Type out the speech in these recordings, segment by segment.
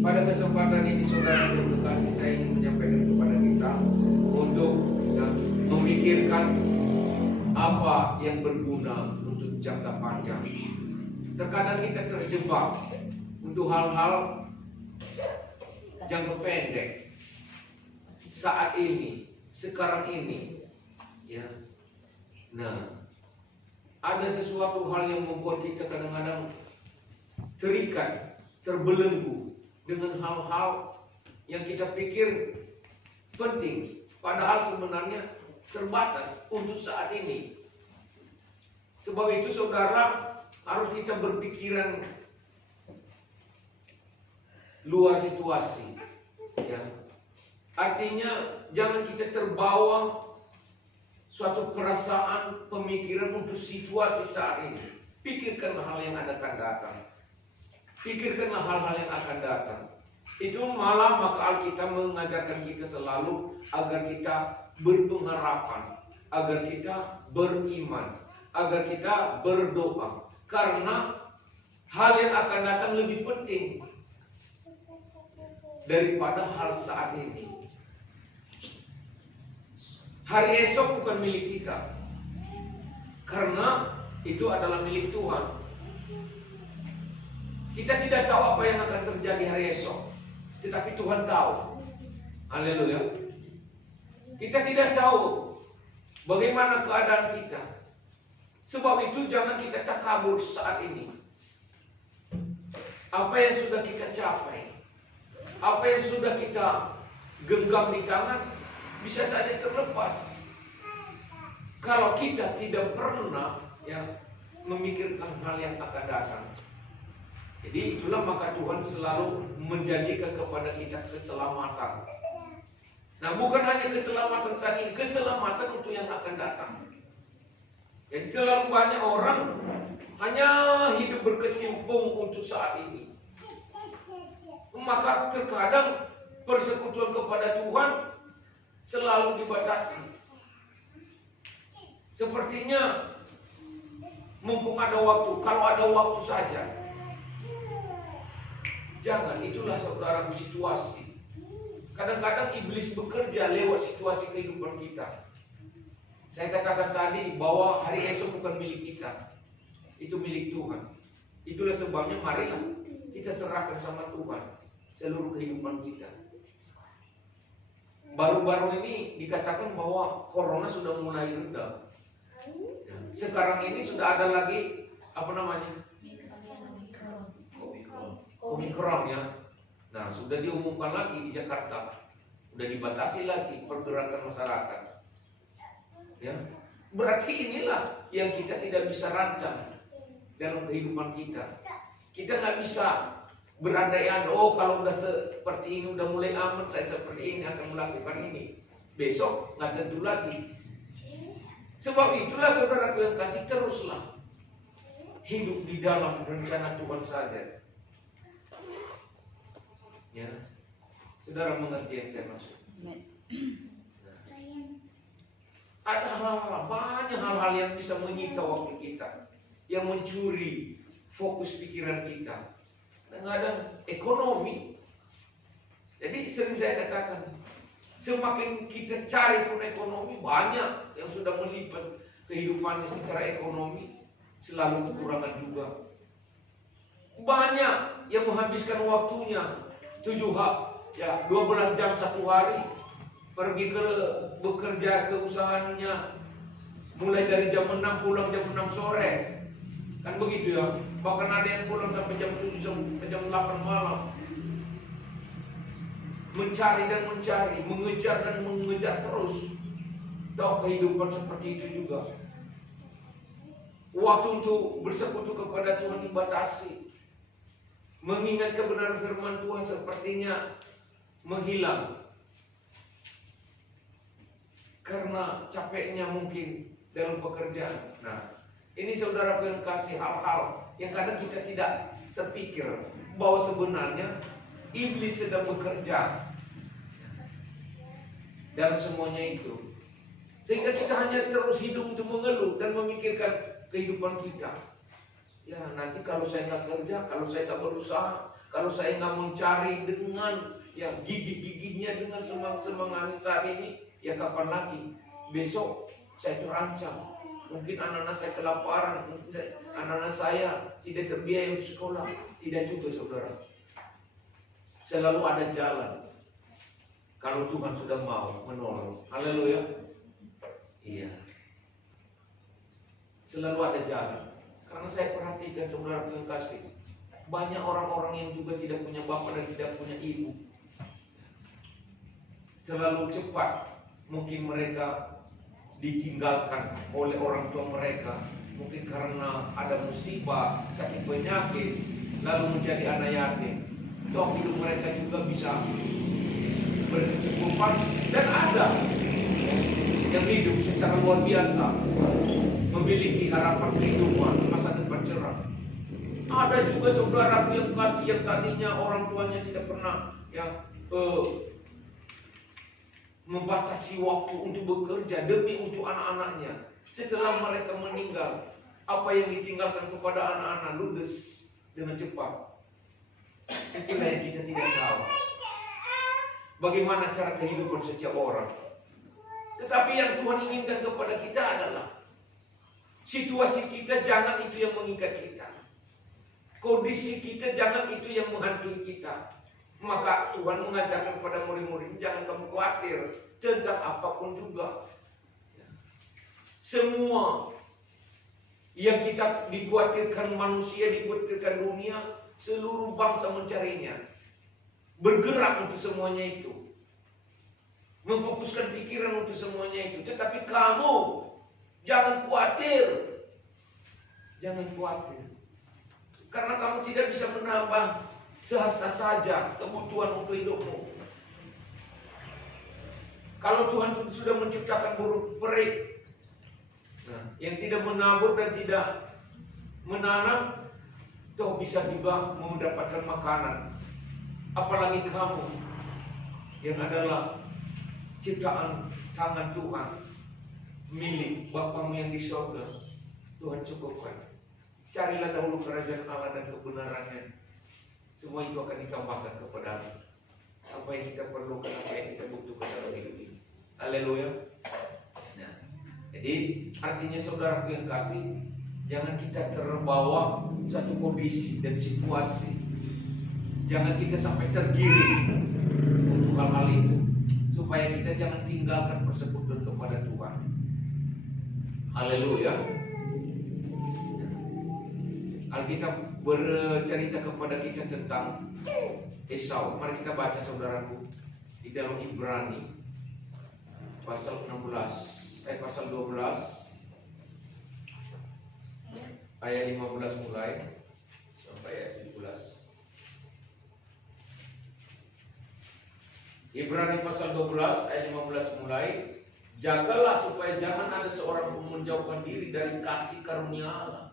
Pada kesempatan ini saudara yang terkasih, saya ingin menyampaikan kepada kita untuk memikirkan apa yang berguna untuk jangka panjang. Terkadang kita terjebak untuk hal-hal jangka pendek, saat ini, sekarang ini, ya. Nah, ada sesuatu hal yang membuat kita kadang-kadang terikat, terbelenggu dengan hal-hal yang kita pikir penting, padahal sebenarnya terbatas untuk saat ini. Sebab itu saudara harus kita berpikiran luar situasi, ya. Artinya jangan kita terbawa suatu perasaan, pemikiran untuk situasi saat ini. Pikirkanlah hal yang akan datang. Pikirkanlah hal-hal yang akan datang. Itu malah maka Alkitab mengajarkan kita selalu agar kita berpengharapan, agar kita beriman, agar kita berdoa. Karena hal yang akan datang lebih penting daripada hal saat ini. Hari esok bukan milik kita, karena itu adalah milik Tuhan. Kita tidak tahu apa yang akan terjadi hari esok, tetapi Tuhan tahu. Haleluya. Kita tidak tahu bagaimana keadaan kita. Sebab itu jangan kita takabur saat ini. Apa yang sudah kita capai, apa yang sudah kita genggam di tangan, bisa saja terlepas kalau kita tidak pernah memikirkan hal yang akan datang. Jadi itulah maka Tuhan selalu menjanjikan kepada kita keselamatan. Nah, bukan hanya keselamatan saat ini, keselamatan untuk yang akan datang. Jadi terlalu banyak orang hanya hidup berkecimpung untuk saat ini. Maka terkadang persekutuan kepada Tuhan selalu dibatasi. Sepertinya mumpung ada waktu, kalau ada waktu saja. Jangan, itulah saudaraku situasi. Kadang-kadang iblis bekerja lewat situasi kehidupan kita. Saya katakan tadi bahwa hari esok bukan milik kita, itu milik Tuhan. Itulah sebabnya marilah kita serahkan sama Tuhan seluruh kehidupan kita. Baru-baru ini dikatakan bahwa corona sudah mulai reda. Sekarang ini sudah ada lagi Omikron, ya. Nah, sudah diumumkan lagi di Jakarta. Sudah dibatasi lagi pergerakan masyarakat. Ya. Berarti inilah yang kita tidak bisa rancang dalam kehidupan kita. Kita nggak bisa berandai-andai, oh kalau udah seperti ini, udah mulai aman, saya seperti ini akan melakukan ini. Besok nggak tentu lagi. Sebab itulah saudara yang kasih, teruslah hidup di dalam rencana Tuhan saja. Ya, saudara mengerti yang saya maksud. Ada banyak hal-hal yang bisa menyita waktu kita, yang mencuri fokus pikiran kita. Kadang-kadang ekonomi. Jadi sering saya katakan, semakin kita cari pun ekonomi, banyak yang sudah melibat kehidupannya secara ekonomi, selalu kekurangan juga. Banyak yang menghabiskan waktunya 12 jam satu hari, pergi ke bekerja ke usahanya, mulai dari jam 6 pulang jam 6 sore. Kan begitu ya. Bahkan ada yang pulang sampai jam 7 sampai jam 8 malam. Mencari dan mencari, mengejar dan mengejar terus. Tahu kehidupan seperti itu juga. Waktu untuk bersekutu kepada Tuhan dibatasi. Mengingat kebenaran firman Tuhan sepertinya menghilang. Karena capeknya mungkin dalam pekerjaan. Nah, ini saudara yang kasih hal-hal yang kadang kita tidak terpikir bahwa sebenarnya iblis sedang bekerja dalam semuanya itu. Sehingga kita hanya terus hidup untuk mengeluh dan memikirkan kehidupan kita. Ya, nanti kalau saya nggak kerja, kalau saya nggak berusaha, Kalau saya nggak mencari dengan yang gigih-gigihnya, dengan semangat saat ini, ya kapan lagi? Besok saya terancam. Mungkin anak-anak saya kelaparan, mungkin anak-anak saya tidak terbiaya untuk sekolah. Tidak juga, saudara. Selalu ada jalan. Kalau Tuhan sudah mau menolong. Haleluya. Iya. Selalu ada jalan. Karena saya perhatikan, saudara yang kasih, banyak orang-orang yang juga tidak punya bapak dan tidak punya ibu. Terlalu cepat mungkin mereka ditinggalkan oleh orang tua mereka. Mungkin karena ada musibah, sakit penyakit, lalu menjadi anak yatim. Toh hidup mereka juga bisa berkecukupan. Dan ada yang hidup secara luar biasa, memiliki harapan kehidupan, masa depan cerah. Ada juga saudaraku yang kasih, yang tadinya orang tuanya tidak pernah membatasi waktu untuk bekerja demi untuk anak-anaknya. Setelah mereka meninggal, apa yang ditinggalkan kepada anak-anak ludes dengan cepat. Itulah yang kita tidak tahu. Bagaimana cara kehidupan setiap orang. Tetapi yang Tuhan inginkan kepada kita adalah situasi kita jangan itu yang mengikat kita. Kondisi kita jangan itu yang menghantui kita. Maka Tuhan mengajarkan kepada murid-murid, jangan kamu khawatir tentang apapun juga. Semua yang kita dikhawatirkan manusia, dikhawatirkan dunia, seluruh bangsa mencarinya. Bergerak untuk semuanya itu. Memfokuskan pikiran untuk semuanya itu. Tetapi kamu jangan khawatir. Jangan khawatir. Karena kamu tidak bisa menambah sehasta saja kebutuhan untuk hidupmu. Kalau Tuhan sudah menciptakan burung peri, yang tidak menabur dan tidak menanam, toh bisa juga mendapatkan makanan. Apalagi kamu yang adalah ciptaan tangan Tuhan, milik Bapamu yang di surga. Tuhan cukupkan. Carilah dahulu kerajaan Allah dan kebenarannya. Semua itu akan ditambahkan kepada apa yang kita perlukan, apa yang kita butuhkan dalam hidup ini. Haleluya. Nah, jadi artinya saudaraku yang kasih, jangan kita terbawa satu kondisi dan situasi. Jangan kita sampai tergiring untuk hal-hal itu. Supaya kita jangan tinggalkan persekutuan kepada Tuhan. Haleluya. Alkitab bercerita kepada kita tentang Esau. Mari kita baca, saudaraku, di dalam Ibrani pasal 12 ayat 15 mulai sampai ayat 17. Ibrani pasal 12 ayat 15 mulai. Jagalah supaya jangan ada seorang pun menjauhkan diri dari kasih karunia Allah,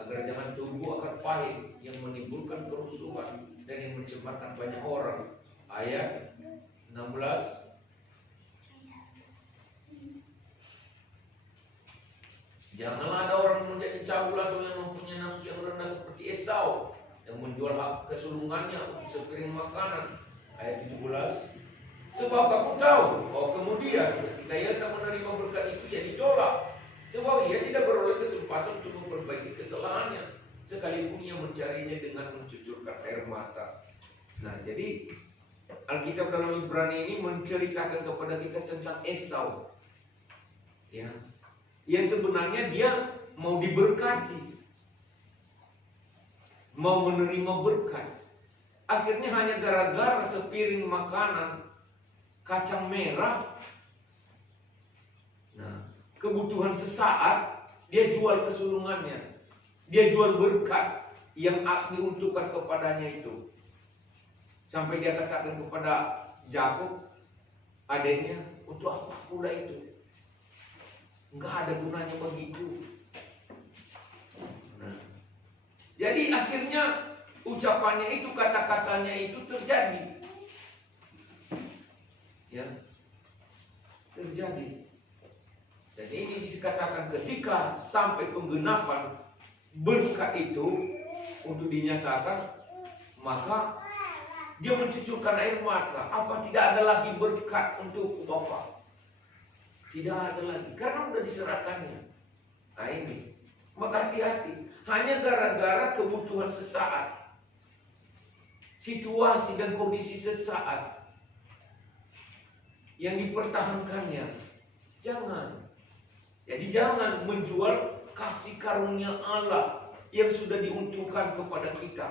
agar jangan tumbuh akar pahit yang menimbulkan kerusuhan dan yang mencemarkan banyak orang. Ayat 16. Janganlah ada orang menjadi cabul atau yang mempunyai nafsu yang rendah seperti Esau, yang menjual hak kesulungannya untuk sepiring makanan. Ayat 17. Sebab aku tahu bahwa kemudian ketika ia tak menerima berkat itu, ia ditolak. Sebab ia tidak beroleh kesempatan untuk memperbaiki kesalahannya, sekalipun ia mencarinya dengan mencucurkan air mata. Nah, jadi Alkitab dalam Ibrani ini menceritakan kepada kita tentang Esau, ya, yang sebenarnya dia mau diberkati, mau menerima berkat. Akhirnya hanya gara-gara sepiring makanan kacang merah, nah, kebutuhan sesaat, dia jual kesulungannya, dia jual berkat yang diuntukkan kepadanya itu. Sampai dia katakan kepada Yakub, adiknya, untuk apa pula itu? Enggak ada gunanya begitu. Nah, jadi akhirnya ucapannya itu, kata-katanya itu terjadi. Ya, terjadi. Dan ini dikatakan ketika sampai penggenapan berkat itu untuk dinyatakan, maka dia mencucurkan air mata. Apa tidak ada lagi berkat untuk Bapak? Tidak ada lagi, karena sudah diserahkannya. Nah ini, maka hati-hati. Hanya gara-gara kebutuhan sesaat, situasi dan kondisi sesaat yang dipertahankannya. Jangan. Jadi jangan menjual kasih karunia Allah yang sudah diuntukkan kepada kita.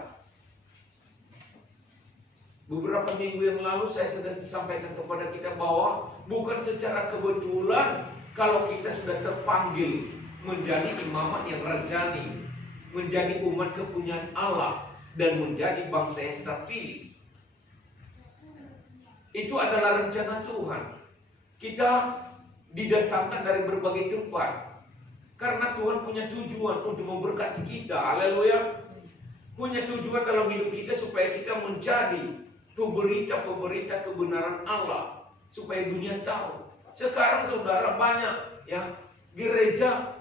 Beberapa minggu yang lalu saya sudah sampaikan kepada kita bahwa bukan secara kebetulan kalau kita sudah terpanggil menjadi imamat yang rajani, menjadi umat kepunyaan Allah, dan menjadi bangsa yang terpilih. Itu adalah rencana Tuhan. Kita didatangkan dari berbagai tempat karena Tuhan punya tujuan untuk memberkati kita. Haleluya. Punya tujuan dalam hidup kita supaya kita menjadi pemberita-pemberita kebenaran Allah, supaya dunia tahu. Sekarang saudara banyak ya gereja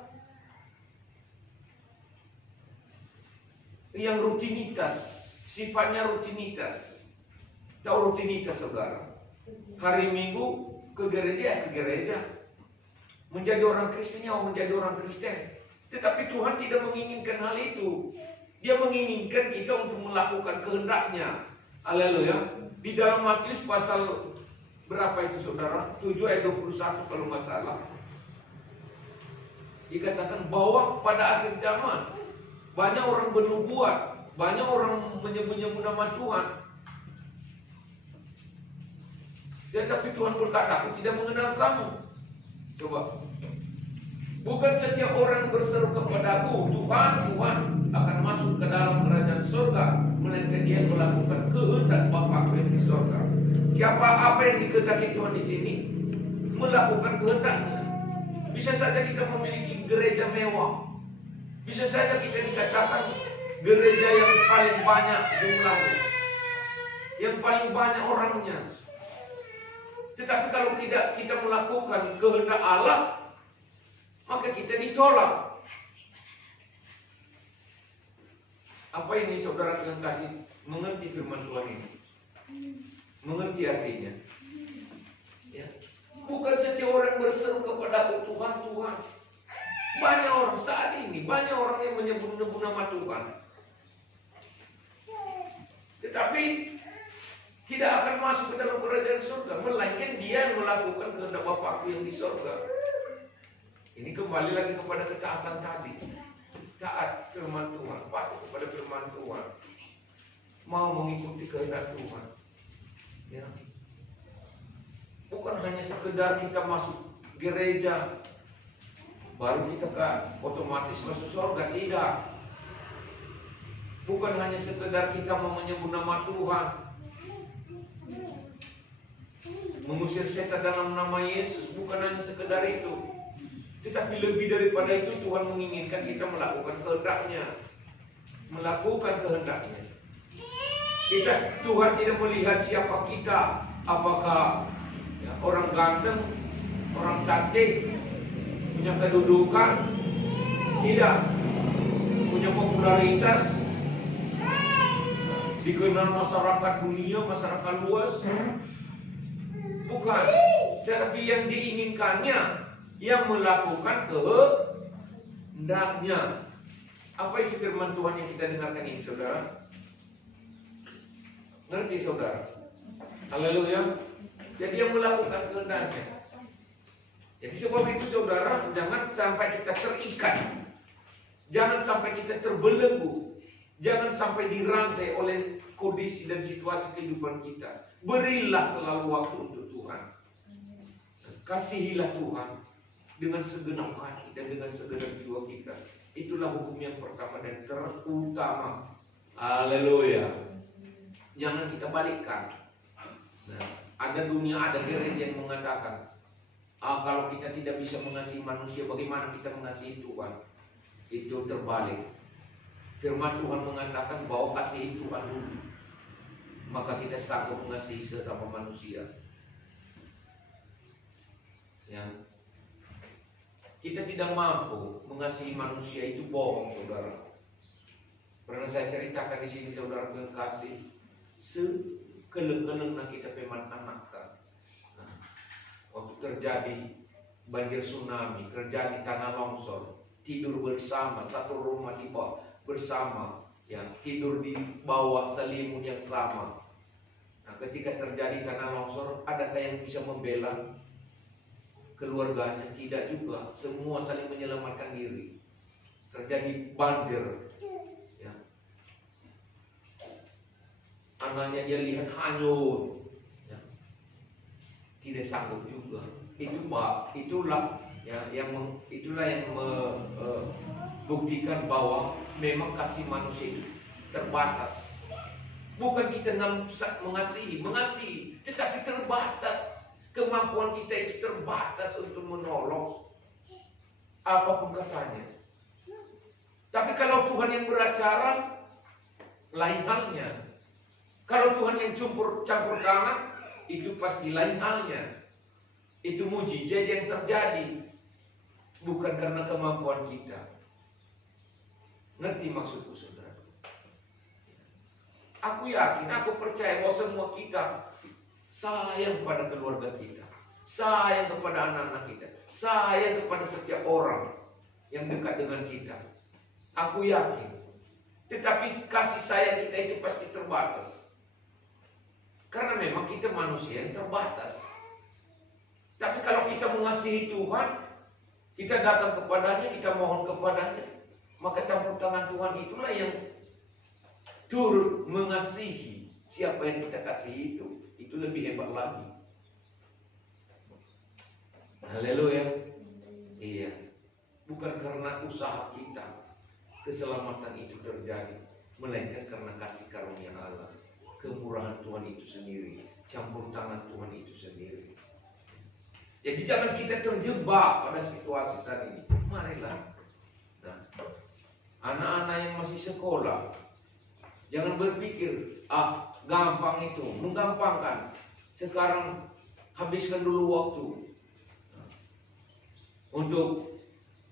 yang rutinitas, sifatnya rutinitas. Tahu rutinitas saudara? Hari Minggu ke gereja, menjadi orang Kristen ya menjadi orang Kristen. Tetapi Tuhan tidak menginginkan hal itu. Dia menginginkan kita untuk melakukan kehendak-Nya. Haleluya. Di dalam Matius pasal berapa itu saudara? 7 ayat 21 kalau nggak salah. Dikatakan bahwa pada akhir zaman banyak orang bernubuat, banyak orang menyebut-nyebut nama Tuhan. Tetapi Tuhan berkata, aku tidak mengenal kamu. Coba. Bukan setiap orang berseru kepadaku, Tuhan, Tuhan, akan masuk ke dalam kerajaan surga, melainkan dia melakukan kehendak Bapa yang di surga. Siapa apa yang dikehendaki Tuhan di sini? Melakukan kehendaknya. Bisa saja kita memiliki gereja mewah. Bisa saja kita dikatakan gereja yang paling banyak jumlahnya, yang paling banyak orangnya. Tetapi kalau tidak kita melakukan kehendak Allah, maka kita ditolak. Apa ini saudara dengan kasih mengerti firman Tuhan ini? Mengerti artinya? Ya. Bukan setiap orang berseru kepada Tuhan, Tuhan. Banyak orang saat ini, banyak orang yang menyebut-nyebut nama Tuhan. Tetapi tidak akan masuk ke dalam kerajaan surga, melainkan dia melakukan kehendak Bapakku yang di surga. Ini kembali lagi kepada ketaatan tadi. Taat firman Tuhan, patuh kepada firman Tuhan, mau mengikuti kehendak Tuhan. Ya. Bukan hanya sekedar kita masuk gereja baru kita otomatis masuk surga, tidak. Bukan hanya sekedar kita mau menyebut nama Tuhan, mengusir setan dalam nama Yesus, bukan hanya sekedar itu. Tetapi lebih daripada itu, Tuhan menginginkan kita melakukan kehendak-Nya. Melakukan kehendak-Nya. Tuhan tidak melihat siapa kita, apakah ya, orang ganteng, orang cantik, punya kedudukan, tidak, punya popularitas, dikenal masyarakat dunia, masyarakat luas. Bukan. Tetapi yang diinginkannya, yang melakukan kehendaknya. Apa itu firman Tuhan yang kita dengarkan ini saudara? Ngerti saudara? Haleluya. Jadi yang melakukan kehendaknya. Jadi sebab itu saudara, jangan sampai kita terikat, jangan sampai kita terbelenggu, jangan sampai dirantai oleh kondisi dan situasi kehidupan kita. Berilah selalu waktu untuk Tuhan. Kasihilah Tuhan dengan segenap hati dan dengan segenap jiwa kita. Itulah hukum yang pertama dan terutama. Haleluya. Jangan kita balikkan. Nah, ada dunia, ada gereja yang mengatakan, kalau kita tidak bisa mengasihi manusia, bagaimana kita mengasihi Tuhan? Itu terbalik. Firman Tuhan mengatakan bahwa kasihi Tuhan dulu, maka kita sanggup mengasihi sesama manusia. Ya. Kita tidak mampu mengasihi manusia, itu bohong saudara. Pernah saya ceritakan di sini saudara yang kasih, sekeleng-keleng kita peman anak kan. Nah, waktu terjadi banjir tsunami, terjadi tanah longsor, tidur bersama satu rumah di bawah bersama, ya tidur di bawah selimut yang sama. Nah, ketika terjadi tanah longsor, adakah yang bisa membela keluarganya? Tidak juga, semua saling menyelamatkan diri. Terjadi banjir, ya. Anaknya dia lihat hanyut, ya. Tidak sanggup juga. Itulah yang membuktikan bahwa memang kasih manusia itu terbatas. Bukan kita mengasihi, tetapi terbatas. Kemampuan kita itu terbatas untuk menolong apapun katanya. Tapi kalau Tuhan yang beracara, lain halnya. Kalau Tuhan yang campur tangan, itu pasti lain halnya. Itu mujizat yang terjadi, bukan karena kemampuan kita. Ngerti maksudku saudara? Aku yakin, aku percaya bahwa semua kita sayang pada keluarga kita, sayang kepada anak-anak kita, sayang kepada setiap orang yang dekat dengan kita. Aku yakin. Tetapi kasih sayang kita itu pasti terbatas. Karena memang kita manusia yang terbatas. Tapi kalau kita mengasihi Tuhan, kita datang kepadanya, kita mohon kepadanya, maka campur tangan Tuhan itulah yang turut mengasihi siapa yang kita kasihi itu. Itu lebih hebat lagi. Haleluya. Iya. Bukan karena usaha kita keselamatan itu terjadi, melainkan karena kasih karunia Allah, kemurahan Tuhan itu sendiri, campur tangan Tuhan itu sendiri. Jadi jangan kita terjebak pada situasi saat ini. Marilah, nah, anak-anak yang masih sekolah, jangan berpikir, gampang itu, menggampangkan. Sekarang habiskan dulu waktu untuk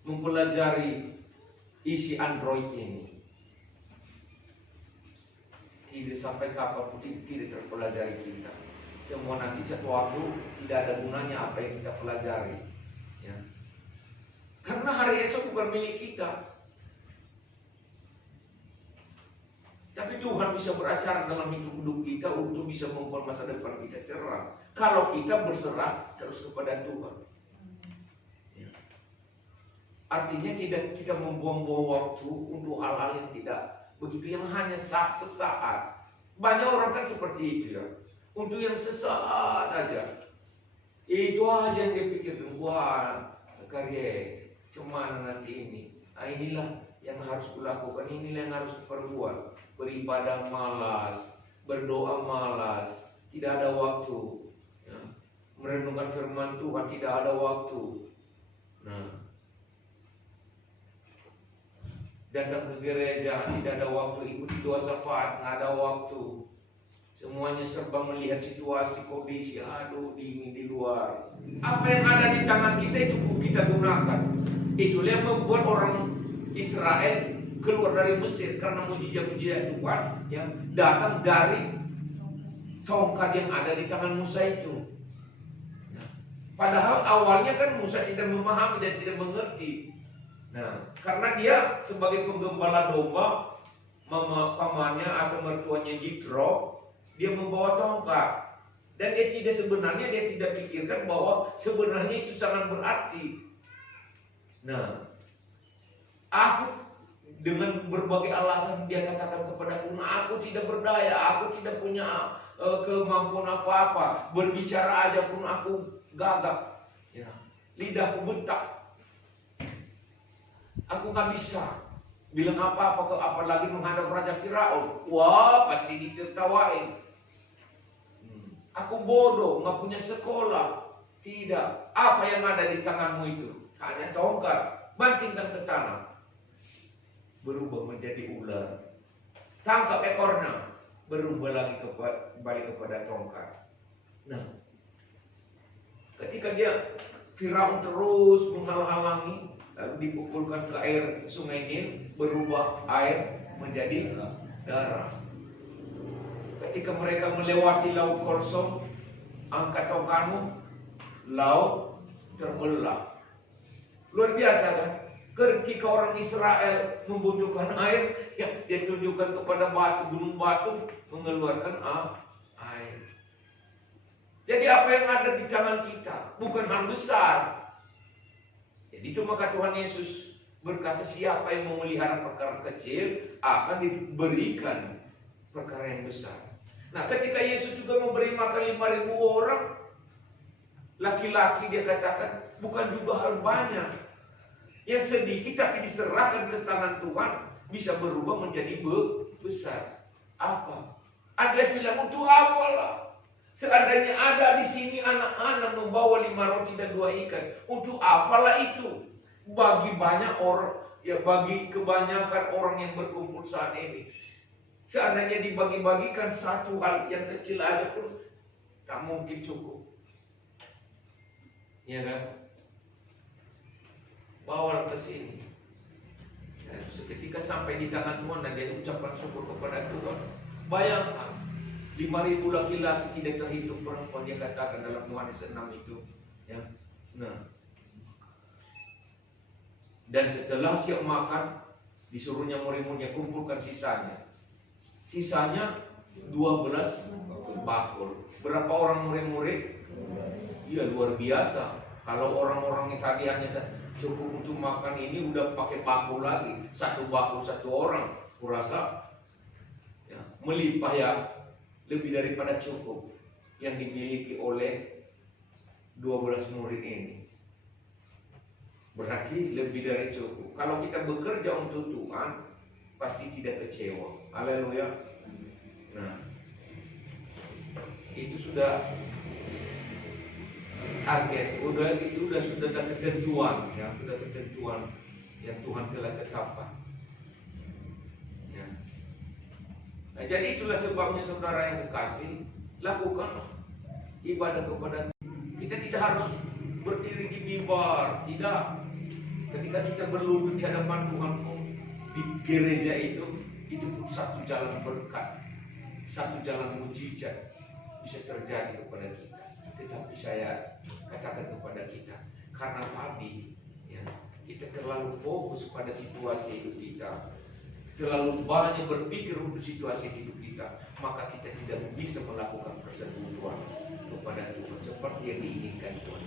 mempelajari isi Android ini. Tidak sampai kapanpun tidak terpelajari kita. Semua nanti satu waktu tidak ada gunanya apa yang kita pelajari, ya. Karena hari esok bukan milik kita. Tapi Tuhan bisa beracara dalam hidup kita untuk bisa membuat masa depan kita cerah. Kalau kita berserah terus kepada Tuhan, ya. Artinya tidak kita membuang-buang waktu untuk hal-hal yang tidak begitu, yang hanya sesaat. Banyak orang kan seperti itu, ya. Untuk yang sesaat aja, itu aja yang dia pikirkan. Wah, karya cuman nanti ini. Nah, inilah yang harus kulakukan, inilah yang harus kuperbuat. Beribadah malas, berdoa malas, tidak ada waktu, ya. Merenungkan firman Tuhan tidak ada waktu. Nah, datang ke gereja tidak ada waktu, ikuti doa syafaat nggak ada waktu. Semuanya serba melihat situasi, kondisi, aduh dingin di luar. Apa yang ada di tangan kita itu kita gunakan. Itulah yang membuat orang Israel keluar dari Mesir, karena mujizat-mujizat Tuhan yang datang dari tongkat yang ada di tangan Musa itu. Nah, padahal awalnya kan Musa tidak memahami dan tidak mengerti. Nah, karena dia sebagai penggembala domba, pamannya atau mertuanya Jitro, dia membawa tongkat, dan dia tidak pikirkan bahwa sebenarnya itu sangat berarti. Nah, aku dengan berbagai alasan dia katakan kepadaku, aku tidak berdaya, aku tidak punya kemampuan apa-apa, berbicara aja pun aku gagap, ya. Lidahku bentak, aku nggak bisa bilang apa-apa, apalagi menghadap Raja Firaun. Wah, pasti ditertawain. Aku bodoh, nggak punya sekolah. Tidak. Apa yang ada di tanganmu itu? Hanya tongkat. Bantingkan ke tanah. Berubah menjadi ular. Tangkap ekornya. Berubah lagi kembali kepada tongkat. Nah, ketika Firaun terus menghalang-halangi, lalu dipukulkan ke air sungai Nil, berubah air menjadi darah. Ketika mereka melewati laut kosong, angkat tongkatmu, laut terbelah. Luar biasa kan? Ketika orang Israel membutuhkan air, yang dia tunjukkan kepada batu, gunung batu mengeluarkan air. Jadi apa yang ada di tangan kita bukan hal besar. Jadi itu maka Tuhan Yesus berkata, siapa yang memelihara perkara kecil akan diberikan perkara yang besar. Nah, ketika Yesus juga memberi makan 5.000 orang, laki-laki dia katakan bukan juga hal banyak. Yang sedikit tapi diserahkan ke tangan Tuhan bisa berubah menjadi besar. Apa? Ada yang bilang, untuk apalah? Seandainya ada di sini anak-anak membawa 5 roti dan 2 ikan, untuk apalah itu? Bagi banyak orang, ya bagi kebanyakan orang yang berkumpul saat ini, seandainya dibagi-bagikan satu hal yang kecil aja pun tak mungkin cukup. Ya kan? Bawa ke sini. Dan seketika sampai di tangan Tuhan dan dia ucapkan syukur kepada Tuhan. Bayangkan 5.000 laki-laki tidak terhitung perempuan, dia katakan dalam Yohanes 6 itu. Ya. Nah. Dan setelah siap makan, disuruhnya murid-muridnya kumpulkan sisanya. Sisanya 12 bakul. Berapa orang murid-murid? Iya, luar biasa. Kalau orang-orang yang tadi hanya cukup untuk makan ini udah pakai bakul lagi. 1 bakul 1 orang. Kurasa ya, melimpah ya, lebih daripada cukup yang dimiliki oleh 12 murid ini. Berarti lebih dari cukup. Kalau kita bekerja untuk Tuhan, pasti tidak kecewa. Haleluya. Nah, itu sudah target, sudah ada ketentuan, ya, sudah ketentuan yang Tuhan telah tetapkan. Ya. Nah, jadi itulah sebabnya saudara yang kekasih, lakukanlah ibadah kepada kita. Tidak harus berdiri di mimbar, tidak. Ketika kita berlutut di hadapan Tuhan di gereja itu satu jalan berkat, satu jalan mujizat bisa terjadi kepada kita. Tetapi saya katakan kepada kita, karena tadi ya, kita terlalu fokus pada situasi hidup kita, terlalu banyak berpikir untuk situasi hidup kita, maka kita tidak bisa melakukan persekutuan kepada Tuhan seperti yang diinginkan Tuhan.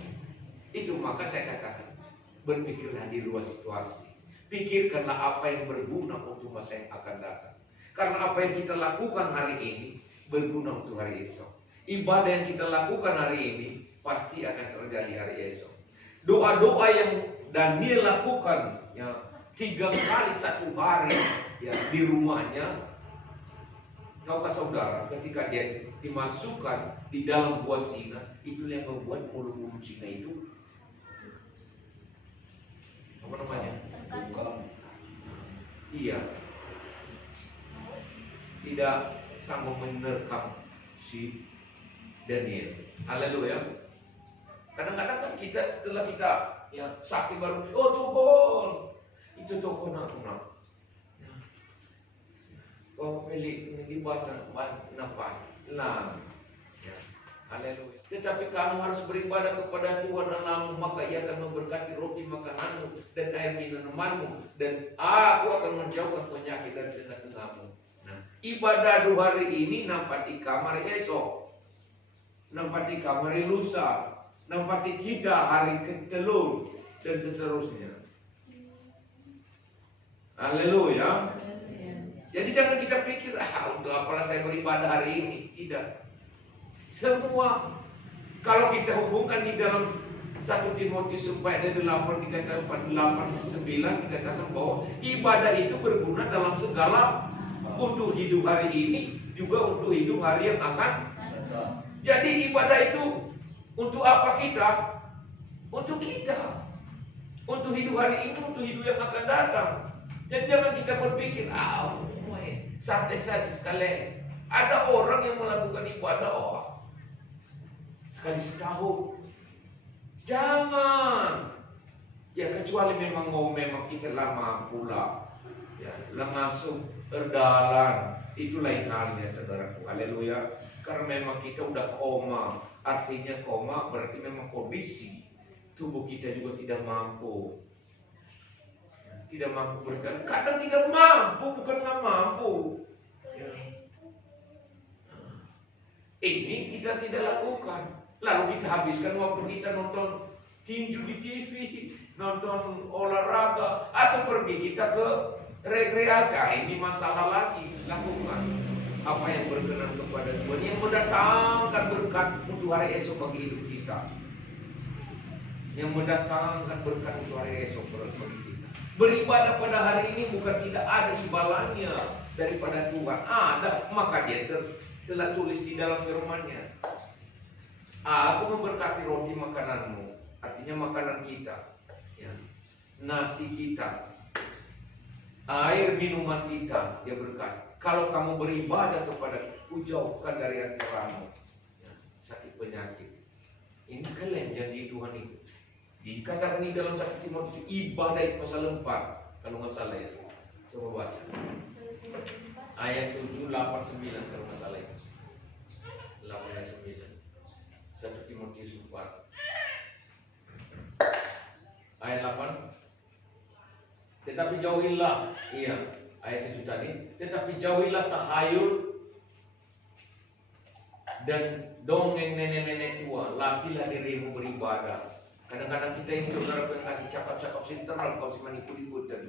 Itu maka saya katakan, berpikirlah di luar situasi. Pikirkanlah apa yang berguna untuk masa yang akan datang. Karena apa yang kita lakukan hari ini berguna untuk hari esok. Ibadah yang kita lakukan hari ini pasti akan terjadi hari esok. Doa-doa yang Daniel lakukan ya 3 kali 1 hari ya di rumahnya. Tahukah saudara, ketika dia dimasukkan di dalam gua singa, itu yang membuat bulu-bulu singa itu apa namanya? Iya, tidak sanggup menerkam si Daniel. Haleluya. Kadang-kadang kan kita setelah kita ya sakit baru, oh Tuhan, itu Tuhan aku nak. Oh milik batang nampak lah. Ya. Haleluya. Tetapi kamu harus beribadah kepada Tuhan Allahmu, maka Ia akan memberkati roti makananmu dan air minumanmu, dan aku akan menjauhkan penyakit dari tengah-tengahmu. Nah, ibadah 2 hari ini nampak di kamar esok, nampak di kamar lusa, nampak di kita hari ke-3 dan seterusnya. Haleluya. Jadi jangan kita pikir, untuk apalah saya beribadah hari ini. Tidak. Semua kalau kita hubungkan di dalam 1 Timotius 4:8 dikatakan 8:9 dikatakan bahwa ibadah itu berguna dalam segala, untuk hidup hari ini juga untuk hidup hari yang akan. Jadi ibadah itu untuk apa kita? Untuk kita. Untuk hidup hari ini, untuk hidup yang akan datang. Jadi jangan kita berpikir, santai saja sekali. Ada orang yang melakukan ibadah sekali setahun. Jangan. Ya kecuali memang kita lama pula. Ya, langsung berjalan. Itu lain halnya saudaraku. Haleluya. Karena memang kita udah koma. Artinya koma berarti memang kondisi tubuh kita juga tidak mampu. Tidak mampu berjalan. Kadang tidak mampu, bukan nggak mampu. Ya. Ini kita tidak lakukan. Lalu kita habiskan waktu kita nonton tinju di TV, nonton olahraga, atau pergi kita ke rekreasi. Ini masalah lagi. Lakukan apa yang berkenan kepada Tuhan, yang mendatangkan berkat untuk hari esok bagi hidup kita, yang mendatangkan berkat untuk hari esok bagi kita. Beribadah pada hari ini bukan tidak ada imbalannya daripada Tuhan. Ada, maka dia telah tulis di dalam firman-Nya. Aku memberkati roti makananmu, artinya makanan kita, ya. Nasi kita, air minuman kita, dia berkati. Kalau kamu beribadah kepada Ku, jauhkan dari antaramu, ya, sakit penyakit. Ini kalian janji Tuhan itu. Dikatakan di dalam 1 Timotius, ibadah itu pasal 4, kalau nggak salah ya. Coba baca. Ayat 7, 8, 9 kalau nggak salah ya. 8 ayat 9. 1 Timotius 4 ayat 8. Tetapi jauhilah, iya, ayat 7 tadi. Tetapi jauhilah tahayul dan dongeng nenek-nenek tua. Latihlah dirimu beribadah. Kadang-kadang kita ini saudara yang kasih cakap-cakap sinteral kalau cuma ikut-ikutan.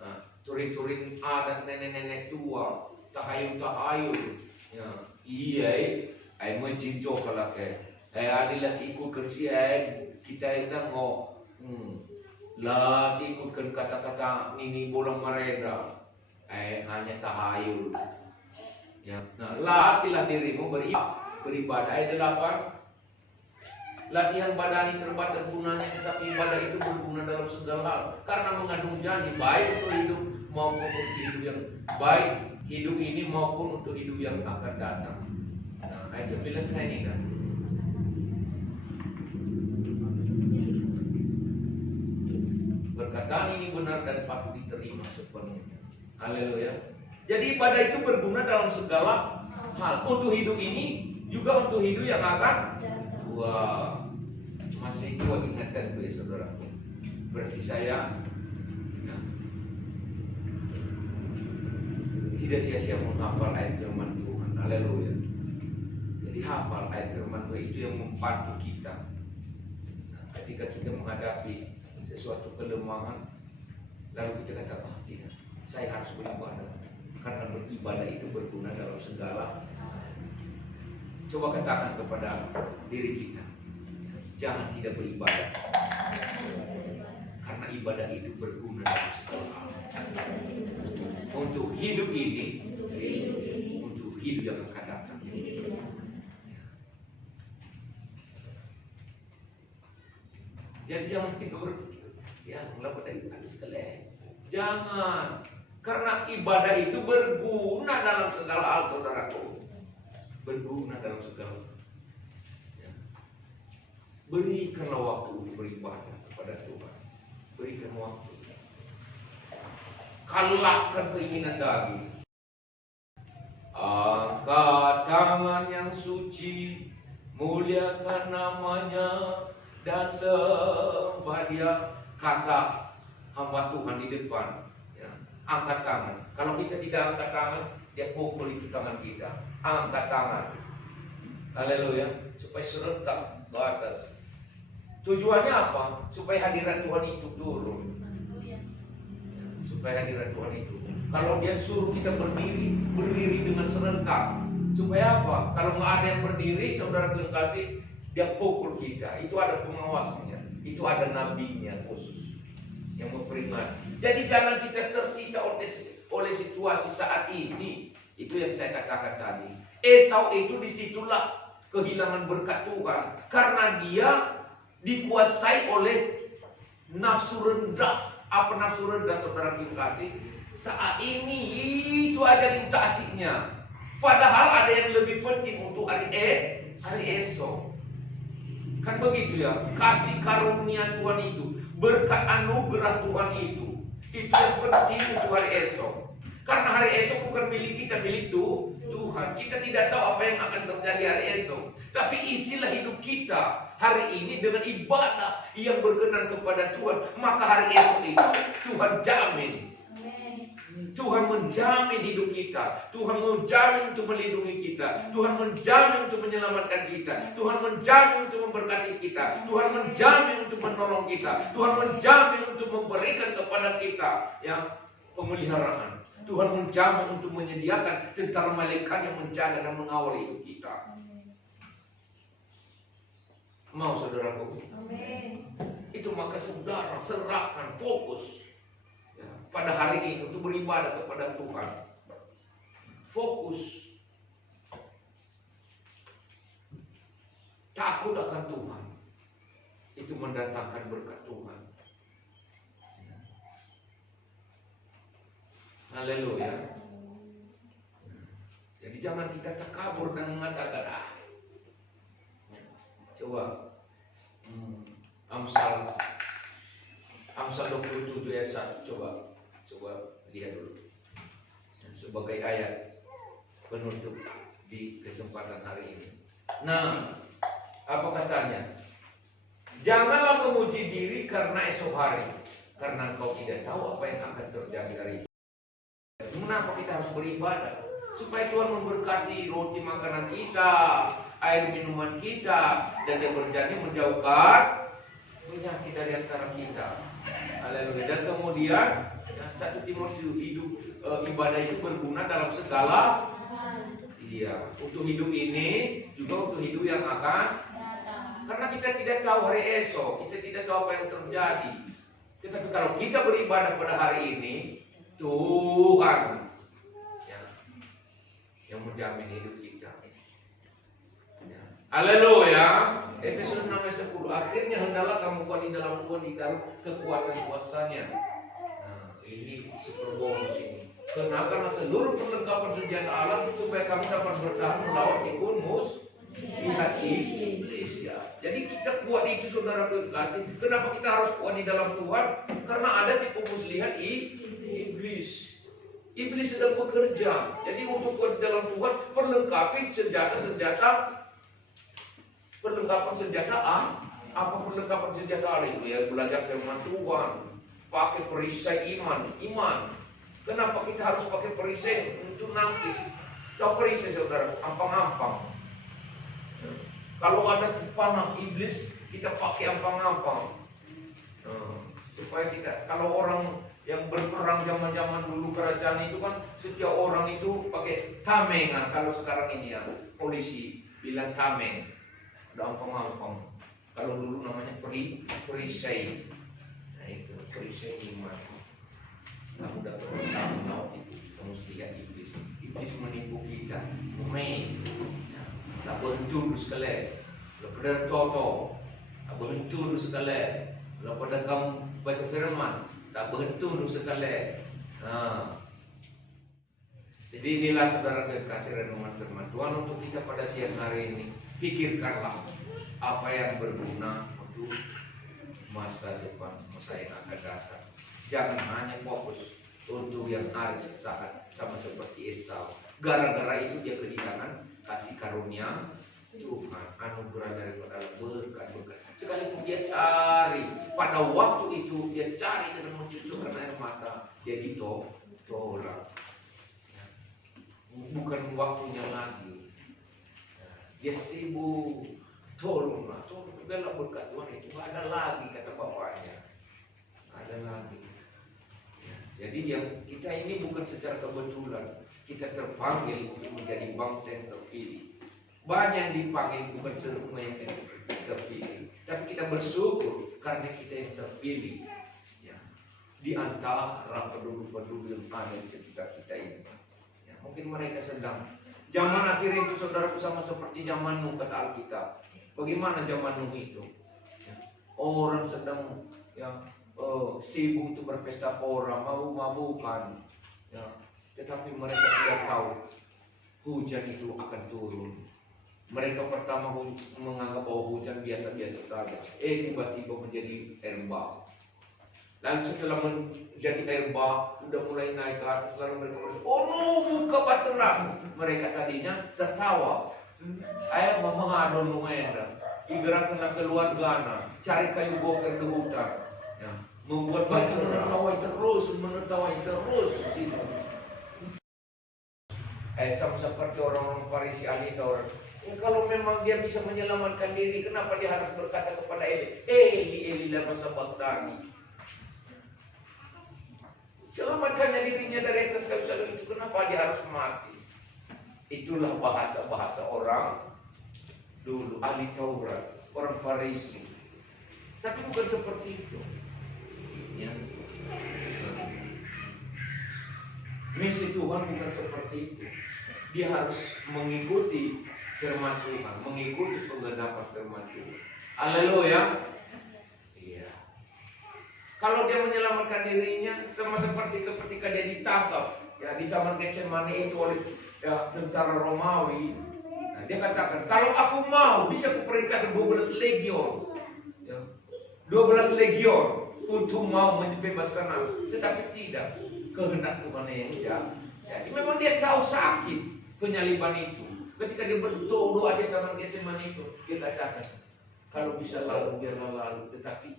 Nah, turin-turin adat nenek-nenek tua, tahayul-tahayul. Ya, iya, ay mencinco kalau kayak adilah sikut kerja kita ini mau lah sikutkan kata-kata ini bolang mereda hanya tahayul, ya. Nah, latihlah dirimu beribadah. Ayat 8. Latihan badani terbatas gunanya, tetapi ibadah itu berguna dalam segala hal, karena mengandung janji baik untuk hidup maupun untuk hidup yang baik, hidup ini maupun untuk hidup yang akan datang. Nah, ayat 9 ini kan. Perkataan ini benar dan patut diterima sepenuhnya. Haleluya. Jadi ibadah itu berguna dalam segala hal. Untuk hidup ini, juga untuk hidup yang akan. Wah, masih kuat ingatan gue saudaraku. Berarti saya tidak sia-sia menghafal ayat firman Tuhan. Haleluya. Jadi hafal ayat firman Tuhan itu yang membantu kita. Ketika kita menghadapi sesuatu kelemahan, lalu kita kata, tidak, saya harus beribadah, karena beribadah itu berguna dalam segala. Coba katakan kepada diri kita, jangan tidak beribadah, karena ibadah itu berguna dalam segala hal. Untuk hidup ini, untuk hidup yang akan datang. Jadi jangan tidur. Ya, melakukan dari sekalian. Jangan, karena ibadah itu berguna dalam segala hal, saudaraku. Berguna dalam segala. Ya. Berikanlah waktu untuk beribadah kepada Tuhan. Berikan waktu. Kalahkan keinginan daging. Angkat tangan yang suci, muliakan namanya dan sembah Dia. Kata hamba Tuhan di depan, ya, angkat tangan. Kalau kita tidak angkat tangan, dia pukul itu tangan kita. Angkat tangan, haleluya, supaya serentak ke atas. Tujuannya apa? Supaya hadirat Tuhan itu turun, ya, supaya hadirat Tuhan itu. Kalau dia suruh kita berdiri dengan serentak, supaya apa? Kalau nggak ada yang berdiri, saudara yang kasih, dia pukul kita. Itu ada pengawasnya. Itu ada nabinya khusus yang memperingati. Jadi jangan kita tersita oleh situasi saat ini. Itu yang saya katakan tadi. Esau itu disitulah kehilangan berkat Tuhan, karena dia dikuasai oleh nafsu rendah. Apa nafsu rendah, saudara kasih? Saat ini itu aja ditaatinya. Padahal ada yang lebih penting untuk hari esok. Kan begitu ya, kasih karunia Tuhan itu, berkat anugerah Tuhan itu yang penting untuk hari esok. Karena hari esok bukan milik kita, milik Tuhan. Kita tidak tahu apa yang akan terjadi hari esok. Tapi isilah hidup kita hari ini dengan ibadah yang berkenan kepada Tuhan. Maka hari esok itu Tuhan jamin. Tuhan menjamin hidup kita. Tuhan menjamin untuk melindungi kita. Tuhan menjamin untuk menyelamatkan kita. Tuhan menjamin untuk memberkati kita. Tuhan menjamin untuk menolong kita. Tuhan menjamin untuk memberikan kepada kita yang pemeliharaan. Tuhan menjamin untuk menyediakan tentara malaikat yang menjaga dan mengawal hidup kita. Mau saudaraku? Amin. Itu maka saudara serahkan fokus ya, pada hari ini untuk beribadah kepada Tuhan. Fokus. Takut akan Tuhan. Itu mendatangkan berkat Tuhan. Haleluya. Jadi jangan kita takabur dan mengatakan coba Amsal 27 ayat 1 coba lihat dulu sebagai ayat penutup di kesempatan hari ini. Nah, apa katanya? Janganlah memuji diri karena esok hari, karena engkau tidak tahu apa yang akan terjadi hari ini. Kenapa kita harus beribadah? Supaya Tuhan memberkati roti makanan kita, air minuman kita, dan Dia berjanji menjauhkan penyakit dari antara kita. Haleluya. Dan kemudian 1 Timotius hidup ibadah itu berguna dalam segala. Iya, untuk hidup ini juga untuk hidup yang akan datang. Karena kita tidak tahu hari esok, kita tidak tahu apa yang terjadi. Tetapi kalau kita beribadah pada hari ini, Tuhan yang menjamin hidup kita. Ya. Haleluya. Efesus 6 ayat 10. Akhirnya hendaklah kamu kuat di dalam Tuhan di dalam kekuatan kuasanya. Nah, ini super bonus ini. Karena seluruh perlengkapan senjata Allah supaya kamu dapat bertahan melawan tipu muslihat iblis ya. Jadi kita kuat itu saudara kekasih. Kenapa kita harus kuat di dalam Tuhan? Karena ada tipu muslihat iblis. Iblis sedang bekerja. Jadi untuk kuat di dalam Tuhan perlengkapi perlengkapan senjata A. Apa perlengkapan senjata A itu ya? Belajar firman Tuhan, pakai perisai iman. Kenapa kita harus pakai perisai untuk nangkis? Tahu perisai saudara? Ampang-ampang. Kalau ada panah iblis, kita pakai ampang-ampang. Supaya kita, kalau orang yang berperang zaman-zaman dulu kerajaan itu kan setiap orang itu pakai tameng. Nah, kalau sekarang ini ya polisi bilang tameng, ada ampang-ampang. Kalau dulu namanya perisai. Nah itu perisai iman. Kamu udah tahu itu, kamu lihat iblis. Iblis menipu kita, main. Tak bentur sekali, lepas toto, tak bentur sekali, lepas kamu baca firman. Tak bentur sekali. Jadi inilah saudara kekasih renungan firman Tuhan untuk kita pada siang hari ini. Pikirkanlah apa yang berguna untuk masa depan, masa yang akan datang. Jangan hanya fokus untuk yang hari sesaat sama seperti Esau. Gara-gara itu dia kehilangan kasih karunia Tuhan, anugerah daripada berkat-berkat. Sekalipun dia cari, pada waktu itu dia cari dengan mencucurkan air mata, dia ditolak. Bukan waktunya lagi. Dia sibuk, tolong bela berkat Tuhan itu. Ada lagi kata bapaknya, ada lagi. Jadi yang kita ini bukan secara kebetulan, kita terpanggil untuk menjadi bangsa yang terpilih. Banyak yang dipanggil, bukan semua yang terpilih. Tapi kita bersyukur karena kita yang terpilih ya, di antara penduduk-penduduk yang ada di sekitar kita ini. Ya, mungkin mereka sedang zaman akhir itu saudaraku sama seperti zaman Nuh kata Alkitab. Bagaimana zaman Nuh itu? Ya, orang sedang sibuk untuk berpesta pora, mabuk-mabukan. Ya, tetapi mereka tidak tahu hujan itu akan turun. Mereka pertama menganggap bahwa hujan biasa-biasa saja. Tiba-tiba menjadi air bah. Lalu setelah menjadi air bah, sudah mulai naik ke atas, lalu mereka berkata, oh no, muka baterang. Mereka tadinya tertawa. Ayah mengadon lumayan. Igera kena keluarga, cari kayu boker di hutan. Ya, membuat batu menertawai terus. Sama seperti orang-orang Farisi ahli Taurat. Kalau memang dia bisa menyelamatkan diri, kenapa dia harus berkata kepada Eli, lama sabachthani? Selamatkannya dirinya dari atas kayu salib itu, kenapa dia harus mati? Itulah bahasa-bahasa orang dulu, ahli Taurat, orang Farisi. Tapi bukan seperti itu. Ya. Misi Tuhan bukan seperti itu. Dia harus mengikuti firman Tuhan, mengikuti penggenapan firman Tuhan. Haleluya. Iya. Kalau dia menyelamatkan dirinya, sama seperti ketika dia ditangkap, ya di Taman Getsemani itu oleh tentara Romawi. Nah, dia katakan, kalau aku mau, bisa kuperintahkan 12 legion, ya, 12 legion untuk mau membebaskan aku. Tetapi tidak, kehendak Tuhan yang tidak. Jadi memang dia tahu sakit penyaliban itu. Ketika dia berdoa di Taman Getsemani itu, dia katakan, kalau bisa lalu biarlah lalu, tetapi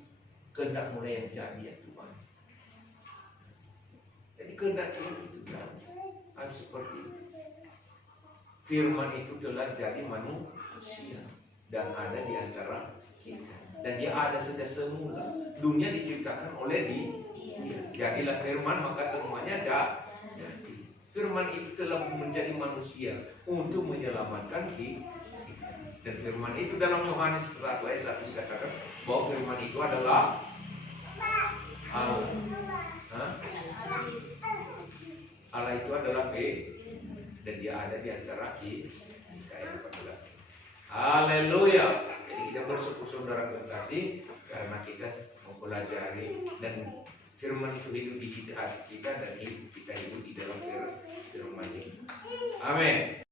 kehendak mulai yang jadi ya Tuhan. Jadi kehendak Tuhan itu kan harus seperti itu. Firman itu telah jadi manusia dan ada di antara kita. Dan dia ada sejak semula. Dunia diciptakan oleh dia. Jadilah firman, maka semuanya jadi. Firman itu telah menjadi manusia untuk menyelamatkan kita. Dan firman itu dalam Yohanes 1 ayat 1 dikatakan bahwa firman itu adalah Allah. Allah itu adalah dan dia ada di antara kita. Ayat 14. Haleluya. Jadi kita bersyukur saudara kekasih karena kita mempelajari dan firman itu hidup di hati kita dan hidup kita hidup di dalam firman ini. Amin.